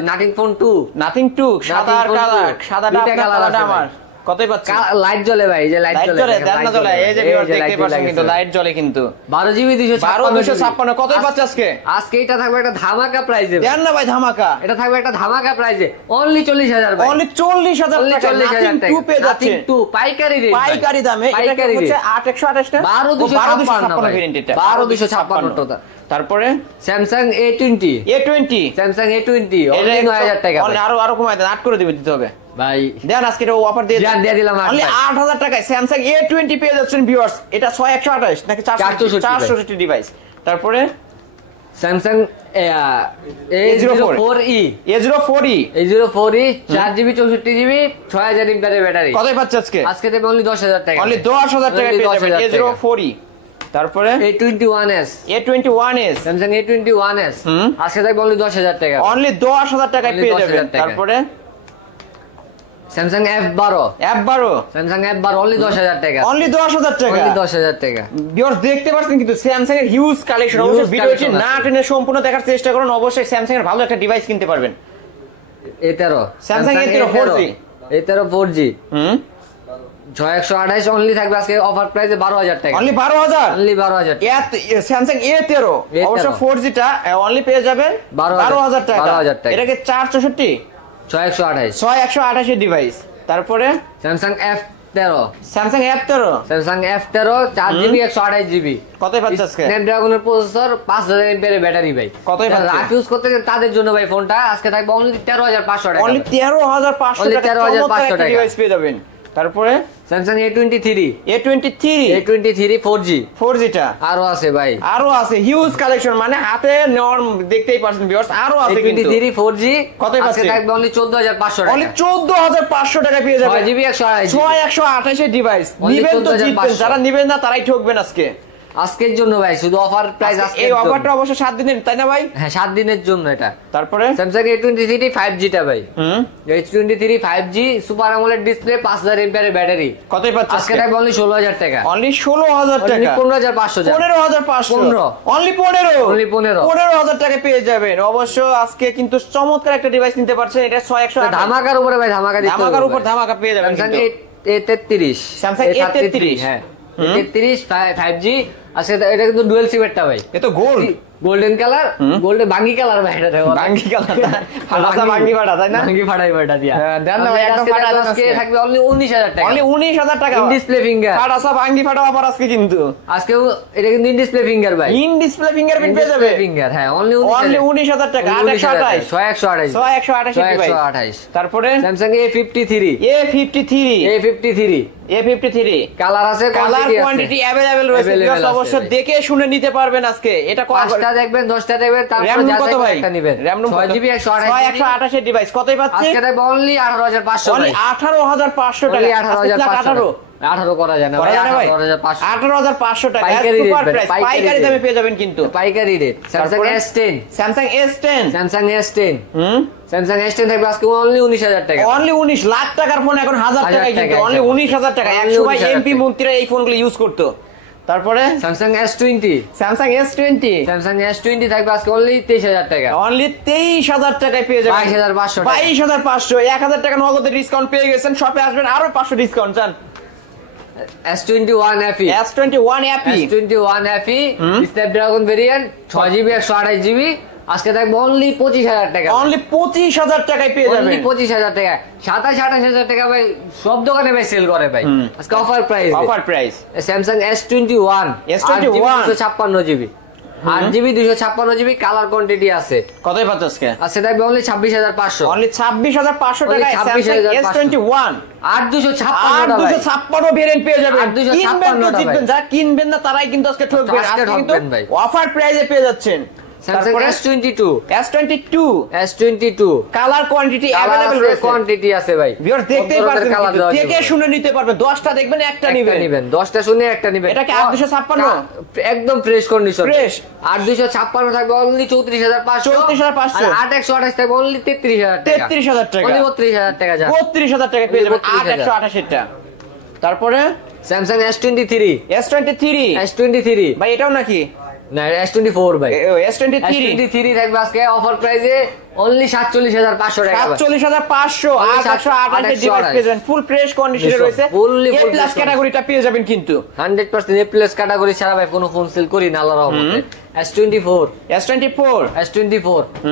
Nothing Phone 2 nothing 2 সাদা আর Phone কালার, 2 সাদাটা দুইটা আপনার কালার কালারটা আছে আমার। কতই পাচ্ছেন? লাইট জ্বলে ভাই, এই যে লাইট লাইট জ্বলে, জ্বলে, দেন না জ্বলে, এই যে ভিউয়ার দেখতে লাইট পাচ্ছেন কিন্তু জ্বলে। লাইট জ্বলে কিন্তু। 12GB 256 কতই পাচ্ছে আজকে? আজকে এটা থাকবে একটা ধামাকা প্রাইসে, দেন না ভাই ধামাকা, এটা থাকবে একটা ধামাকা প্রাইসে অনলি 40000 ভাই, অনলি 40000 অনলি টাকা 40000 নাথিং টাকা 2 পেয়ে যাচ্ছে Nothing 2 পাইকারি রেট, পাইকারি দামে। এটা পাইকারি হচ্ছে রেট 8128 টা 12256 ভেরিয়েন্ট এটা 12256 টা। তারপরে Samsung A20 A20 Samsung A20 only 9000 টাকা ভাই। আরো কমায় দেন, 8 করে দিতে হবে ভাই দেন আজকে এটা অফার দিয়ে দেন, দিয়ে দিলাম অনলি 8000 টাকায় Samsung A20 পেয়ে যাচ্ছেন ভিউয়ার্স। এটা 6128 নাকি 464 ডিভাইস। তারপরে Samsung A04e A04e A04e 4GB 64GB 6000 mAh battery, কতই পাচ্ছে আজকে? আজকে দেবে অনলি 10000 টাকা, অনলি 10000 টাকা Only পেয়ে যাবেন 10,000 টাকা। A04e। তারপরে A21s A21s Samsung A21s আজকে দেবে অনলি 10000 টাকা, অনলি 10000 টাকায় Only পেয়ে 10,000 যাবেন। টাকা। তারপরে Samsung F12 Samsung F12 only 10000 টাকা, অনলি 10000 টাকা। অনলি 10000 টাকা। ভিউয়ার্স দেখতে পাচ্ছেন কিন্তু স্যামসাং এর হিউজ কালেকশন, অবশ্যই ভিডিওটি collection না আছে। টেনে সম্পূর্ণ দেখার চেষ্টা করুন, অবশ্যই স্যামসাং এর ভালো একটা ডিভাইস কিনতে পারবেন। A13 Samsung A13 4G A13 4G 6128 only থাকবে আজকে অফার প্রাইসে 12000 টাকা, অনলি 12000 অনলি 12000 টাকা। স্যামসাং A13 অবশ্য 4G টা অনলি পেয়ে যাবেন 12000 টাকা। 12,000 টাকা। এটা কি 464 6128 6128 এর ডিভাইস। তারপরে Samsung F13 Samsung F13 Samsung F13 4GB 128GB কতই পাচ্ছে আজকে? স্ন্যাপড্রাগনের প্রসেসর 5000 mAh ব্যাটারি ভাই, কতই পাচ্ছে? রাফ ইউজ করতে চান তাদের জন্য ভাই ফোনটা আজকে থাকবে অনলি 13500 টাকা, অনলি 13500 Only টাকা 13,500 চমৎকার একটা টাকা। ডিভাইস পেয়ে যাবেন। তারপরে Samsung A23 A23 4G 4G টা আরো আছে ভাই, আরো আছে হিউজ কালেকশন, মানে হাতে নেওয়ার দেখতেই পারছেন ভিউয়ার্স, আরো আছে কিন্তু। A23 4G কতই আজকে পাচ্ছে? থাকবে অনলি 14500 টাকা, অনলি 14500 টাকা পেয়ে যাবেন 6GB 128GB 6128 এর ডিভাইস। Only নিবেন তো 14,500 জিতবেন, যারা নিবেন না তারাই ঠকবেন আজকে। আজকের জন্য ভাই শুধু অফার প্রাইস আজকে এই অফারটা অবশ্য 7 দিনের, তাই না ভাই? হ্যাঁ 7 দিনের জন্য এটা। তারপরে Samsung A23 5G টা ভাই, A23 5G super AMOLED display 5000 mAh battery, কতই পাচ্ছে আজকে আজকে? থাকবে অনলি 16000 টাকা, অনলি 16000 অনলি টাকা 15500 টাকা, 15500 15 অনলি 15 Only 15 15000 টাকা পেয়ে যাবেন। অবশ্য আজকে কিন্তু চমৎকার একটা ডিভাইস নিতে পারছেন। এটা 6128 ধামাকার উপরে ভাই ধামাকা দিতে ধামাকার উপর ধামাকা পেয়ে যাবেন Samsung কিন্তু। A33 Samsung A33 হ্যাঁ A33 5G আজকে এটা কিন্তু ডুয়াল সিমেরটা ভাই, এ তো গোল্ড গোল্ডেন কালার, গোল্ডেন বাঙ্গি কালার ভাই, এটা বাঙ্গি কালার, ফাটা বাঙ্গি ফাটা, তাই না? বাঙ্গি ফাটাই ভাইটা দিয়া দেন না ভাই, একদম ফাটা দেন আজকে আজকে। থাকবে অনলি 19000 টাকা, অনলি 19000 টাকা ইন ডিসপ্লে ফিঙ্গার ফাটা সব বাঙ্গি ফাটা অফার আজকে কিন্তু। আজকে এটা কিন্তু ইন ডিসপ্লে ফিঙ্গার ভাই, ইন ডিসপ্লে ফিঙ্গারপ্রিন্ট পেয়ে যাবে ফিঙ্গার হ্যাঁ অনলি অনলি 19000 টাকা 8128 6128 এর ডিভাইস। 6128 তারপরে Samsung A53 A53 কালার আছে, কালার কোয়ান্টিটি अवेलेबल রয়েছে, Available ভিউয়ার্স আছে অবশ্যই ভাই। দেখে শুনে নিতে পারবেন আজকে। এটা কত 5টা দেখবেন 10টা দেখবেন তারপর RAM যা কত দেখবেন ভাই? একটা নেবেন, RAM 6GB 128 এর ডিভাইস কতই পাচ্ছে? আজকে দেখবেন অনলি 18500 অনলি ভাই, 18500 টাকা Only 18,500 18 18 করা যায় না ভাই, 18,500 18,500 টাকা পাইকারি সুপার rate, প্রাইস, পাইকারি পাইকারি rate। দামে পেয়ে যাবেন কিন্তু পাইকারি রেট। স্যামসাং তারপরে? S10, Samsung S10 Samsung S10, হুম স্যামসাং S10 থাকবে আজকে অনলি 19,000 টাকা। অনলি 19 লাখ টাকার ফোন এখন 1000 1000 টাকায় কিন্তু টাকায় অনলি এখন। 19,000 টাকা। Only 100 ভাই 19,000 এমপি টাকা। মন্ত্রীরা এই ফোনগুলো ইউজ করতো। তারপরে Samsung S20, Samsung S20 Samsung S20 থাকবে আজকে অনলি 23,000 টাকা। অনলি 23,000 টাকায় পেয়ে যাবেন। 22,500 টাকা। 22,500 1000 টাকা নগদের ডিসকাউন্ট পেয়ে গেছেন। শপে আসবেন আরো 500 ডিসকাউন্ট চান। S21 FE, S21 FE S21 FE Snapdragon variant 6GB 128GB আজকে থাকবে অনলি 25,000 টাকা। অনলি 25,000 টাকায় পেয়ে অনলি যাবেন। 25,000 টাকা। 27-28,000 টাকা ভাই সব দোকানে ভাই সেল করে ভাই। আজকে offer price. Offer price Samsung S21 S21 256GB 8GB 256GB colour quantity আছে। কতই পাচ্ছ আজকে? আজকে থাকবে অনলি 26,500। অনলি 26,500 Only টাকায় স্যামসাং 26,500 S21 8,256 টাকা ভাই। 8,256 ভেরিয়েন্ট পেয়ে যাবেন। 8,256 কিনবেন তো টাকা জিতবেন, ভাই। যারা কিনবেন না তারাই কিন্তু আজকে ঠকবেন। আজকে আজকে কিন্তু ঠকবেন ভাই। অফার প্রাইসে পেয়ে যাচ্ছেন। স্যামসাং তারপরে S22 S22 colour quantity available রয়েছে। কোয়ান্টিটি আছে ভাই। ভিউয়ার্স দেখতেই সব ধরনের পাচ্ছেন, কালার দেওয়া দেখে যাবে। শুনে নিতে পারবেন। 10টা দেখবেন একটা একটা নিবেন। নিবেন 10টা শুনে একটা নিবেন। এটা কি 8,256? একদম ফ্রেশ কন্ডিশন। Fresh। 8,256 থাকবে অনলি 34,500। 34,500 আর 8,128 থাকবে অনলি 33,000 টাকা। 33,000 টাকা। অনলি 32,000 টাকা যা। 32,000 টাকা পেয়ে যাবেন। 32,000 8,128 টা। তারপরে স্যামসাং S23 S23 ভাই এটাও নাকি? না S24 ভাই। S23 S23 থাকবে আজকে অফার প্রাইসে অনলি 47,500 টাকা ভাই। 47,500 828 ডিভাইস পেয়ে যাবেন। ফুল ফ্রেশ কন্ডিশনে রয়েছে। Fully A full plus fresh ক্যাটাগরিটা পেয়ে যাবেন কিন্তু 100% A+ ক্যাটাগরি ছাড়া ভাই কোনো ফোন সেল করি না আল্লাহর রহমতে। S24 S24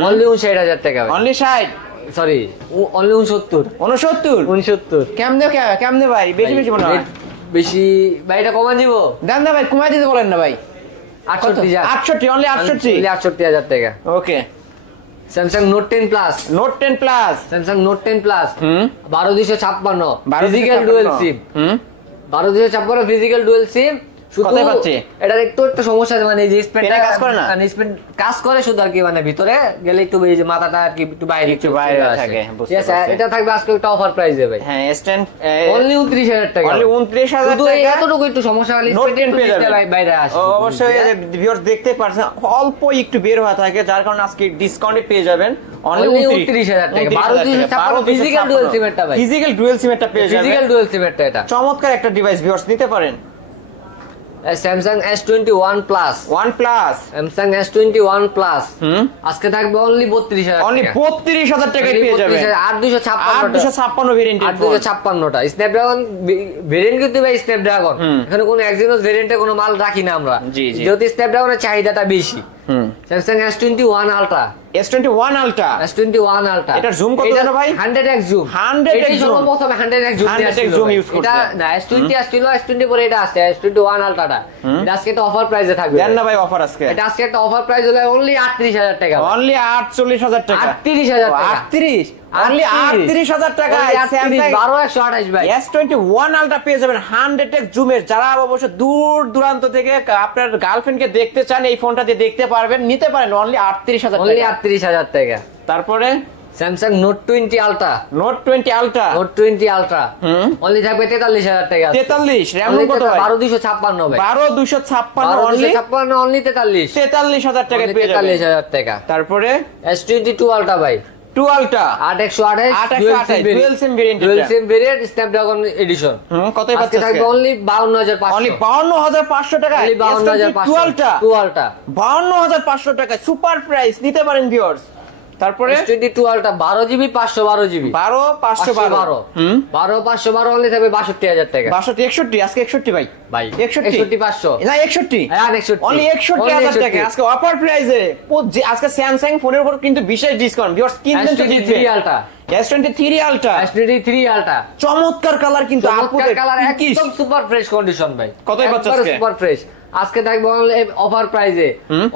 অনলি 59,000 টাকা ভাই। অনলি 60 সরি অনলি 69 69 কেমনে ভাই? বেশি বেশি মনে হয়। বেশি ভাই, এটা কমান দিব দেন না ভাই, কমাই দিতে বলেন না ভাই। 68,000 অনলি 68 68,000 টাকা। Okay. Samsung note 10 plus, note 10 plus Samsung note 10 plus 12,256 12,256 physical dual SIM. 12,256 physical dual SIM. শুধু কোথায় পাচ্ছি? এটার একটু একটা সমস্যা আছে, মানে এই যে স্পেনটা কাজ করে না? স্পেন কাজ করে শুধু আর কি, মানে ভিতরে গেলে একটু এই যে মাথাটা আর কি একটু বাইরে থাকে, বুঝতে Yes, পারছি। এটা থাকবে আজকে একটা অফার প্রাইসে ভাই। হ্যাঁ S10 অনলি 29,000 টাকা। অনলি 29,000 শুধু এই টাকা। এতটুকু একটু সমস্যা হলে নোট স্পেন 10 একটু পেয়ে যাবেন। বাইরে আসে। অবশ্যই ভিউয়ার্স দেখতে পারছেন অল্প একটু বের হয়ে থাকে, যার কারণে আজকে ডিসকাউন্টে পেয়ে যাবেন অনলি 29,000 টাকা। 12,256 ফিজিক্যাল ডুয়াল সিমেরটা ভাই। ফিজিক্যাল ডুয়াল সিমেরটা পেয়ে যাবেন। ফিজিক্যাল ডুয়াল সিমেরটা এটা। চমৎকার একটা ডিভাইস ভিউয়ার্স নিতে পারেন। Samsung S21 plus, OnePlus Samsung S21 plus আজকে থাকবে অনলি 32,000 টাকা। অনলি 32,000 টাকায় পেয়ে যাবেন। 8,256 856 ভেরিয়েন্টের ফোন। 8,256টা স্ন্যাপড্রাগন ভেরিয়েন্ট কিন্তু ভাই স্ন্যাপড্রাগন, এখানে কোনো এক্সিনোস ভেরিয়েন্টে কোনো মাল রাখি না আমরা, জি, জি। যেহেতু স্ন্যাপড্রাগনের চাহিদাটা বেশি। Samsung S21 ultra, S21 ultra S21 ultra এটার zoom কত জানো ভাই? 100x zoom. 100x এটাই zoom। সর্বপ্রথম 100x zoom 100x zoom use করছে। এটা না S20 আসছিল, S24 এটা আসছে, S21 আলট্রাটা এটা আজকে একটা অফার প্রাইসে থাকবে। দেন না ভাই অফার আজকে। এটা আজকে একটা অফার প্রাইস হলো অনলি 38,000 টাকা। অনলি 48,000 টাকা। 38,000 টাকা। 38 অনলি 38,000 টাকা। Samsung 12,128 ভাই। S21 আলট্রা পেয়ে যাবেন 100x জুমের। যারা অবশ্য দূর দূরান্ত থেকে আপনার গার্লফ্রেন্ডকে দেখতে চান, এই ফোনটা দিয়ে দেখতে পারবেন, নিতে পারেন অনলি 38,000 অনলি টাকা। 38,000 টাকা। তারপরে Samsung note 20 ultra, note 20 ultra note 20 ultra only থাকবে 43,000 টাকা। 43 র‍্যাম কত ভাই? 12,256 ভাই। 12,256 অনলি 12,256 অনলি 43,000 টাকা পেয়ে যাবেন। 43,000 টাকা। তারপরে S22 আলট্রা ভাই, 2 ultra 8,128 dual SIM variant. Dual SIM variant Snapdragon addition. কতই আজকে পাচ্ছেন থাকবে অনলি 52,500। অনলি 52,500 টাকা। অনলি 52,500 2 আলট্রা 2 আলট্রা 52,500 টাকা সুপার প্রাইস, নিতে পারেন ভিউয়ার্স। তারপরে S22 ultra 12GB 512GB 12,512 12,512 only থাকবে 62,000 টাকা। 62 61 আজকে 61 ভাই ভাই 61 61,500 না 61 হ্যাঁ 61 অনলি 61,000 টাকা আজকে অফার প্রাইসে। আজকে স্যামসাং ফোনের উপর কিন্তু বিশেষ ডিসকাউন্ট ভিউয়ার্স, কিনবেন তো S23 ultra, S23 ultra S23 ultra চমৎকার কালার কিন্তু চমৎকার আপুদের কালার, পিঙ্কিশ। একদম সুপার ফ্রেশ কন্ডিশন ভাই। কতই পাচ্ছ আজকে? সুপার ফ্রেশ আজকে থাকবে অনলি অফার প্রাইসে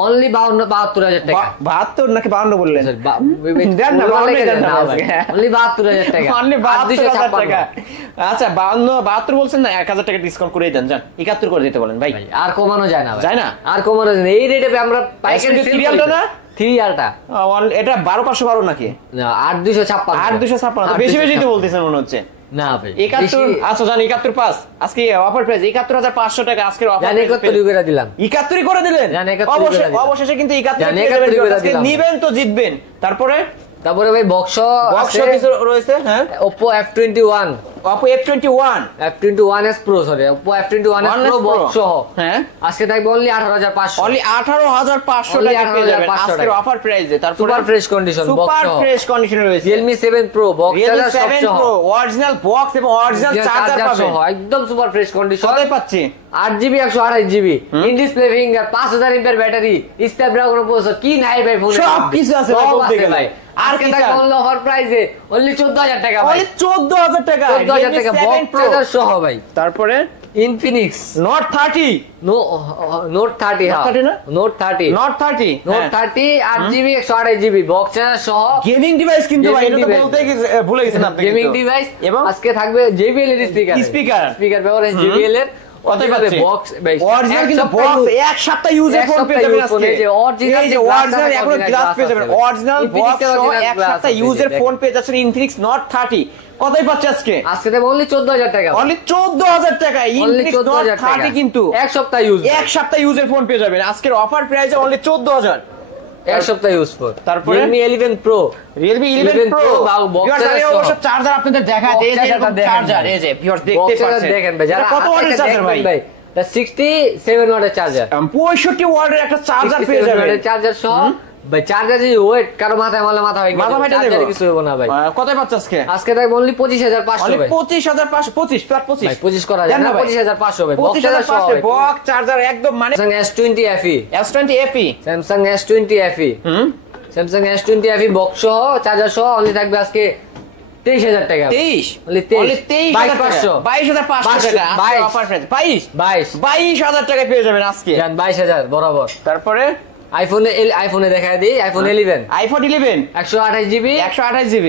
অনলি 72,000 টাকা। 72 নাকি 52 বললেন? দেন না, অনলি 72,000 টাকা। অনলি 72,000 টাকা। আচ্ছা 72 বলছেন না, 1,000 টাকা ডিসকাউন্ট করে দেন, যান 71 করে দিতে বলেন ভাই। আর কমানো যায় না ভাই। যায় না? আর কমানো যায় না, এই রেটে আমরা পাইকারি সেল S23 করি আলট্রা না? 3 ইয়ারটা এটা 12512 নাকি? 8256 8256 তো বেশি বেশি তো বলতেছেন মনে হচ্ছে। না ভাই 71, আচ্ছা জানি 71 পাস আজকে অফার প্রাইস 71500 টাকা আজকের অফার জানি 71 করে দিলাম। 71 করে দিলেন? জানি 71 করে দিলাম। অবশেষে কিন্তু 71 জানি করে 71 করে আজকে দিলাম। নিবেন তো জিতবেন। তারপরে ভাই বক্স কিছু রয়েছে। হ্যাঁ, Oppo F21 Oppo F21 F21s Pro, sorry Oppo F21s Pro box সহ। হ্যাঁ, আজকে থাকবে অনলি 18500, অনলি 18500 টাকা পেয়ে যাবেন আজকের অফার প্রাইসে। তারপরে super fresh condition box super সহ। ফ্রেশ কন্ডিশনে রয়েছে Realme 7 Pro box Realme charger 7 সহ, Pro অরিজিনাল বক্স এবং অরিজিনাল চার্জার পাবেন একদম সুপার ফ্রেশ কন্ডিশন। কতই পাচ্ছি? 8GB 128GB in display finger 5000 mAh battery Snapdragon processor, কি নাই ভাই ফোনে? সব কিছু আছে ভাই বলতে গেলে। আর কি টাকা অনলি অফার প্রাইসে অনলি 14000 টাকা ভাই, অনলি 14000 টাকা 14000 টাকা Realme 7 বক্স Pro। চার্জার সহ ভাই। তারপরে Infinix Note 30 Note 30, হ্যাঁ 30 না? Note 30 Note 30 Note 30 8GB 128GB box charger সহ গেমিং ডিভাইস কিন্তু ভাই, Gaming এটা তো device। বলতে ভুলে গেছেন আপনি। গেমিং ডিভাইস এবং আজকে থাকবে JBL এর স্পিকার ব্যবহার আছে JBL এর। কতই পাচ্ছি? বক্স ভাই অরিজিনাল কিন্তু বক্স এক সপ্তাহ ইউজের ফোন পেয়ে যাবেন আজকে। এই যে অরিজিনাল এই যে অরিজিনাল এখন গ্লাস পেয়ে যাবেন, অরিজিনাল বক্স সহ এক সপ্তাহ ইউজের ফোন পেয়ে যাচ্ছেন Infinix Note 30। কতই পাচ্ছে আজকে? আজকে দেব অনলি 14000 টাকা, অনলি 14000 টাকা Infinix Note 30 কিন্তু এক সপ্তাহ ইউজ, এক সপ্তাহ ইউজের ফোন পেয়ে যাবেন আজকের অফার প্রাইসে অনলি 14000। এক সপ্তাহ ইউজ ফর। তারপরে Realme 11 Pro Realme 11 Pro box অবশ্য চার্জার আপনাদের দেখায় এই যে চার্জার, এই যে ভিউয়ার্স দেখতে পাচ্ছেন দেখেন ভাই, যারা কত ওয়াটের চার্জার ভাই? 67 ওয়াটের চার্জার, 65 ওয়াটের একটা চার্জার পেয়ে যাবেন চার্জার সহ ভাই। চার্জার যে ওয়েট কারো মাথায় মারলে মাথা হয়ে মাথা ফাটে চার্জারে দেবো। কিছু হবে না ভাই। কতই পাচ্ছে আজকে? আজকে তাই অনলি 25500 অনলি ভাই, 25500 25 প্লাস 25 ভাই 25 করা যায় না, 25500 ভাই বক্স চার্জার সহ। 25500 বক্স চার্জার একদম মানে Samsung S20 FE, S20 FE Samsung S20 FE, Samsung S20 FE box সহ চার্জার সহ অনলি থাকবে আজকে 23000 টাকা। 23 অনলি 22500 22500 টাকা আজকে অফার প্রাইস 22000 টাকা পেয়ে যাবেন আজকে 22000 বরাবর। তারপরে আইফোনে দেখায় দিই আইফোন 11 iPhone 11 128GB 128GB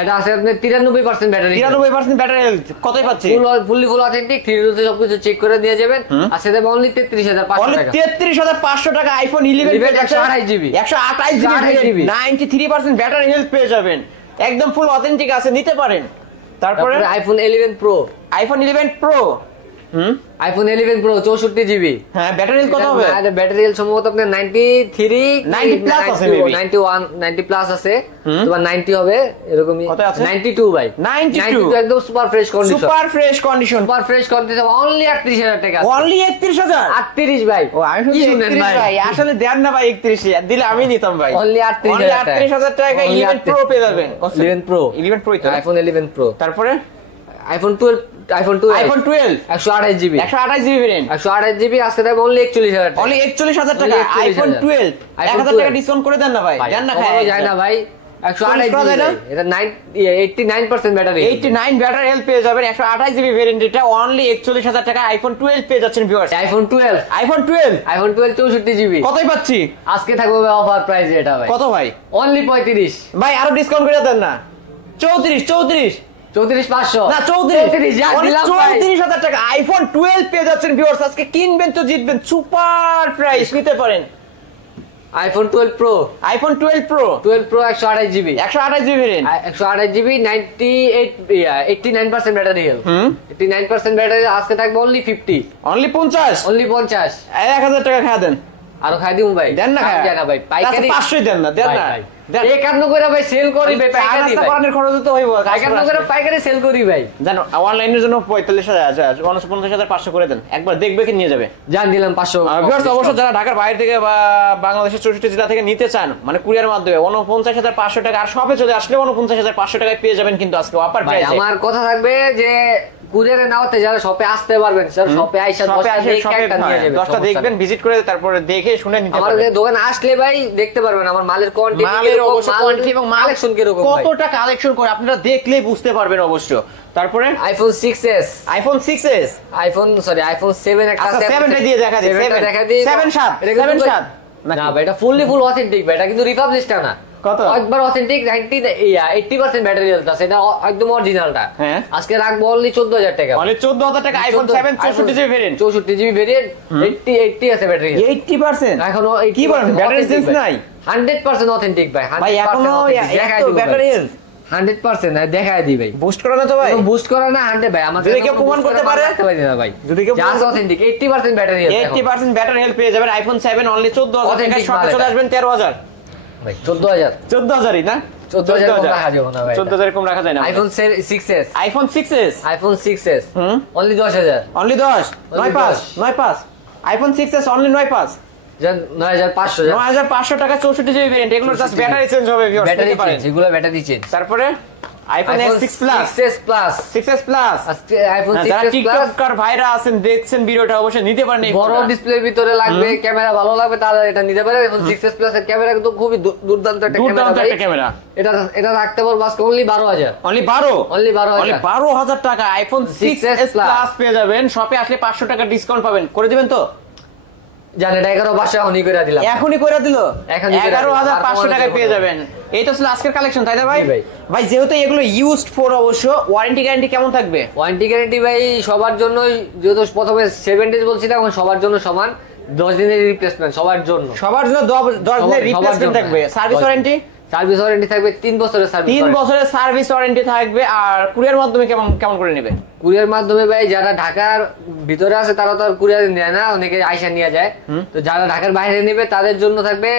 এটা আছে আপনার 93% ব্যাটারি, 93% ব্যাটারি হেলথ। কতই পাচ্ছি? ফুল অথেন্টিক 3D তে সবকিছু চেক করে দিয়ে যাবেন। আজকে দেব অনলি 33500 টাকা, 33500 টাকা iPhone 11 128GB 128GB 93% battery health পেয়ে যাবেন, একদম ফুল অথেন্টিক আছে, নিতে পারেন। তারপরে iPhone 11 Pro iPhone 11 Pro iPhone 11 Pro 64GB, হ্যাঁ ব্যাটারি হেলথ কত হবে? ব্যাটারি হেলথ সম্ভবত আপনার 93 90 প্লাস আছে মেবি 91 90 প্লাস আছে, তোমার 90 হবে এরকমই। কত আছে? 92 ভাই 92 একদম super fresh condition, super fresh condition only 38000 টাকা, অনলি 31000 38 ভাই। ও আমি শুনছি 31 ভাই, আসলে দেন না ভাই 31 দিলে আমি নিতাম ভাই। অনলি 38000 টাকা 11 Pro পেয়ে যাবেন। 11 Pro 11 Pro তো আইফোন 11 Pro। তারপরে iPhone 12 12 128GB 128GB variant 128GB আজকে দেব অনলি 41000 টাকা, অনলি 41000 টাকা Only 41,000 আইফোন 12 1000 টাকা ডিসকাউন্ট করে দেন না ভাই, দেন না খায় যায় না ভাই। 128GB এটা 89% ব্যাটারি 89 ব্যাটারি হেলথ পেয়ে যাবেন 128GB ভেরিয়েন্ট, এটা অনলি 41000 টাকা আইফোন 12 পেয়ে যাচ্ছেন ভিউয়ার্স। আইফোন 12 আইফোন 12 64GB কতই পাচ্ছি? আজকে থাকবে অফার প্রাইস এটা ভাই, কত ভাই? অনলি 35 ভাই আরো ডিসকাউন্ট করে দেন না, 34 34500 না 34 যা দিলাম ভাই 34000 টাকা আইফোন 12 পেয়ে যাচ্ছেন ভিউয়ার্স। আজকে কিনবেন তো জিতবেন, সুপার প্রাইস নিতে পারেন। IPhone 12 Pro 12 Pro 128GB 128GB variant 128GB 89% battery health 89% battery আজকে থাকবে অনলি 50 অনলি 50 1000 টাকা খাওয়া দেন, আরো খাই দিমু ভাই, দেন না দেন না ভাই পাইকারি 500 দেন না, দেন না দেন একান্ন করে ভাই সেল করি ভাই, পাইকারি ভাই পারানোর খরচ তো হইব, একান্ন করে পাইকারি সেল করি ভাই। জানো অনলাইনের জন্য 45000 আছে, 49500 করে দেন, একবার দেখবে কি নিয়ে যাবে। জান দিলাম 500 ভিউয়ার্স অবশ্য যারা ঢাকার বাইরে থেকে বা বাংলাদেশের 64 জেলা থেকে নিতে চান মানে কুরিয়ার মাধ্যমে 49500 টাকা, আর শপে চলে আসলে 49500 টাকায় পেয়ে যাবেন কিন্তু আজকে অফার ভাই। প্রাইসে আমার কথা থাকবে যে কুরিয়ারে না হতে যারা শপে আসতে পারবেন স্যার, শপে আইসা 10টা দেখবেন, ভিজিট করে তারপরে দেখে শুনে নিতে পারবেন। আমাদের দোকানে আসলে ভাই দেখতে পারবেন আমার মালের কোয়ান্টিটি, মালের অবশ্য কোয়ান্টিটি এবং কালেকশন কি রকম ভাই, কতটা কালেকশন করে আপনারা দেখলেই বুঝতে পারবেন অবশ্য। তারপরে iPhone 6s iPhone 6s iPhone 7 একটা আছে, 7টা দিয়ে দেখা দিই, 7 দেখা দিই 7 না ভাই এটা ফুল অথেন্টিক ভাই, এটা কিন্তু রিপাবলিশটা না, কত? একবার অথেন্টিক 80% ব্যাটারি হেলথ আছে, এটা একদম অরিজিনালটা। হ্যাঁ। আজকে রাখবো অনলি 14000 টাকা। অনলি 14000 টাকা iPhone 7 64GB variant. 64GB variant, 80 আছে ব্যাটারি। 80%? এখনো কি বলেন, ব্যাটারি সেন্স নাই? 100% অথেন্টিক ভাই। ভাই এখনো এত ব্যাটারি হেলথ 100% দেখায় দিই ভাই। বুস্ট করা না তো ভাই? বুস্ট করা না 100 ভাই। আমাদের যদি কেউ প্রমাণ করতে পারে না ভাই, যদি কেউ just authentic 80% battery health. 80% battery health পেয়ে যাবেন আইফোন 7 অনলি 14000 টাকা। শপে চলে আসবেন 13000 ভাই। 14000 14000ই না? 14000 কম রাখা যাবে না ভাই। 14000 কম রাখা যায় না। IPhone 6s, iPhone 6s iPhone 6s only 10000। Only 10 95 95 iPhone 6s only 95 9500 9500 টাকা 64GB ভেরিয়েন্ট। এগুলো জাস্ট ব্যাটারি চেঞ্জ হবে ভিউয়ার্স, ব্যাটারি দেখতে পারেন। চেঞ্জ, এগুলো ব্যাটারি চেঞ্জ। তারপরে iPhone S6 plus 6s plus 6s plus আজকে আইফোন যারা 6s প্লাস টিকটকার ভাইরা আছেন দেখছেন ভিডিওটা অবশ্যই নিতে পারেন। এই বড় ডিসপ্লের ভিতরে লাগবে, ক্যামেরা ভালো লাগবে, তাহলে এটা নিতে পারে। এখন 6s প্লাস এর ক্যামেরা কিন্তু খুবই দুর্দান্ত একটা ক্যামেরা। এটা এটা রাখতে পারবো আজকে অনলি 12000। অনলি 12 অনলি 12000 অনলি 12000 টাকা আইফোন 6s প্লাস পেয়ে যাবেন। শপে আসলে 500 টাকা ডিসকাউন্ট পাবেন। করে দিবেন তো? জানেন এটা 11 এখনই করে দিলাম। এখনই করে দিল, এখনই করে দিলাম। 11500 টাকায় পেয়ে যাবেন। এই তো ছিল আজকের কালেকশন, তাই না ভাই? জি ভাই। ভাই যেহেতু এগুলো ইউজড ফোর, অবশ্য ওয়ারেন্টি গ্যারান্টি কেমন থাকবে? ওয়ারেন্টি গ্যারান্টি ভাই সবার জন্য, যেহেতু প্রথমে 7 ডেজ বলছিলাম, এখন সবার জন্য সমান 10 দিনের রিপ্লেসমেন্ট সবার জন্য। সবার জন্য 10 দিনের রিপ্লেসমেন্ট থাকবে। Service warranty? সার্ভিস ওয়ারেন্টি থাকবে 3 বছরের সার্ভিস। 3 বছরের সার্ভিস ওয়ারেন্টি থাকবে। আর কুরিয়ার মাধ্যমে কেমন কেমন করে নেবে? কুরিয়ার মাধ্যমে ভাই যারা ঢাকার ভিতরে আছে তারা তো আর কুরিয়ার নেয় না, অনেকে আইসা নিয়ে যায়। তো যারা ঢাকার বাইরে নেবে তাদের জন্য থাকবে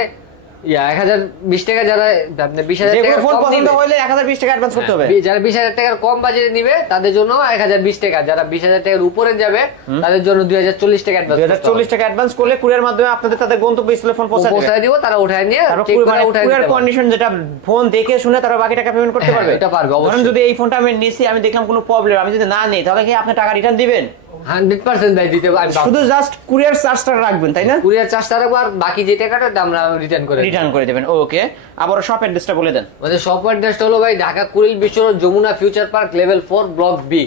1020 টাকা। যারা আপনার 20000 টাকা ফোন কম পছন্দ নিবে, হলে 1020 টাকা অ্যাডভান্স করতে হবে। যারা 20000 টাকার কম বাজেটে নিবে তাদের জন্য 1020 টাকা। যারা 20000 টাকার উপরে যাবে তাদের জন্য 2040 টাকা অ্যাডভান্স। 2040 টাকা অ্যাডভান্স করলে কুরিয়ার মাধ্যমে আপনাদের তাদের গন্তব্যস্থলে ফোন পৌঁছায় দিব, তারা উঠায় নিয়ে চেক করে উঠায় কুরিয়ার দিতে কন্ডিশন যেটা ফোন দেখে শুনে তারা বাকি টাকা পেমেন্ট করতে পারবে। এটা পারবে অবশ্যই। ধরেন যদি এই ফোনটা আমি নিছি, আমি দেখলাম কোনো প্রবলেম, আমি যদি না নেই তাহলে কি আপনি টাকা রিটার্ন দিবেন? 100% ভাই দিতে পারবো। শুধু জাস্ট কুরিয়ার চার্জটা রাখবেন, তাই না? কুরিয়ার চার্জটা রাখবো, আর বাকি যে টাকাটা আমরা রিটার্ন করে দেবেন। ওকে, আবার শপ অ্যাড্রেসটা বলে দেন। আমাদের শপ অ্যাড্রেসটা হলো ভাই Dhaka Kuril Bishwa road, Jamuna future park, level 4 block B.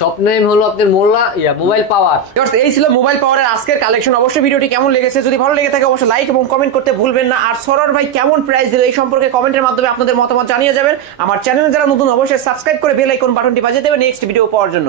Shop name হলো আপনার মোবাইল পাওয়ার। এই ছিল মোবাইল পাওয়ারের আজকের কালেকশন। অবশ্যই ভিডিওটি কেমন লেগেছে, যদি ভালো লেগে থাকে অবশ্যই লাইক এবং কমেন্ট করতে ভুলবেন না। আর সরোয়ার ভাই কেমন প্রাইস দিল এই সম্পর্কে কমেন্টের মাধ্যমে আপনাদের মতামত জানিয়ে যাবেন। আমার চ্যানেলে যারা নতুন অবশ্যই সাবস্ক্রাইব করে বেল আইকন বাটনটি বাজিয়ে দেবেন নেক্সট ভিডিও পাওয়ার জন্য।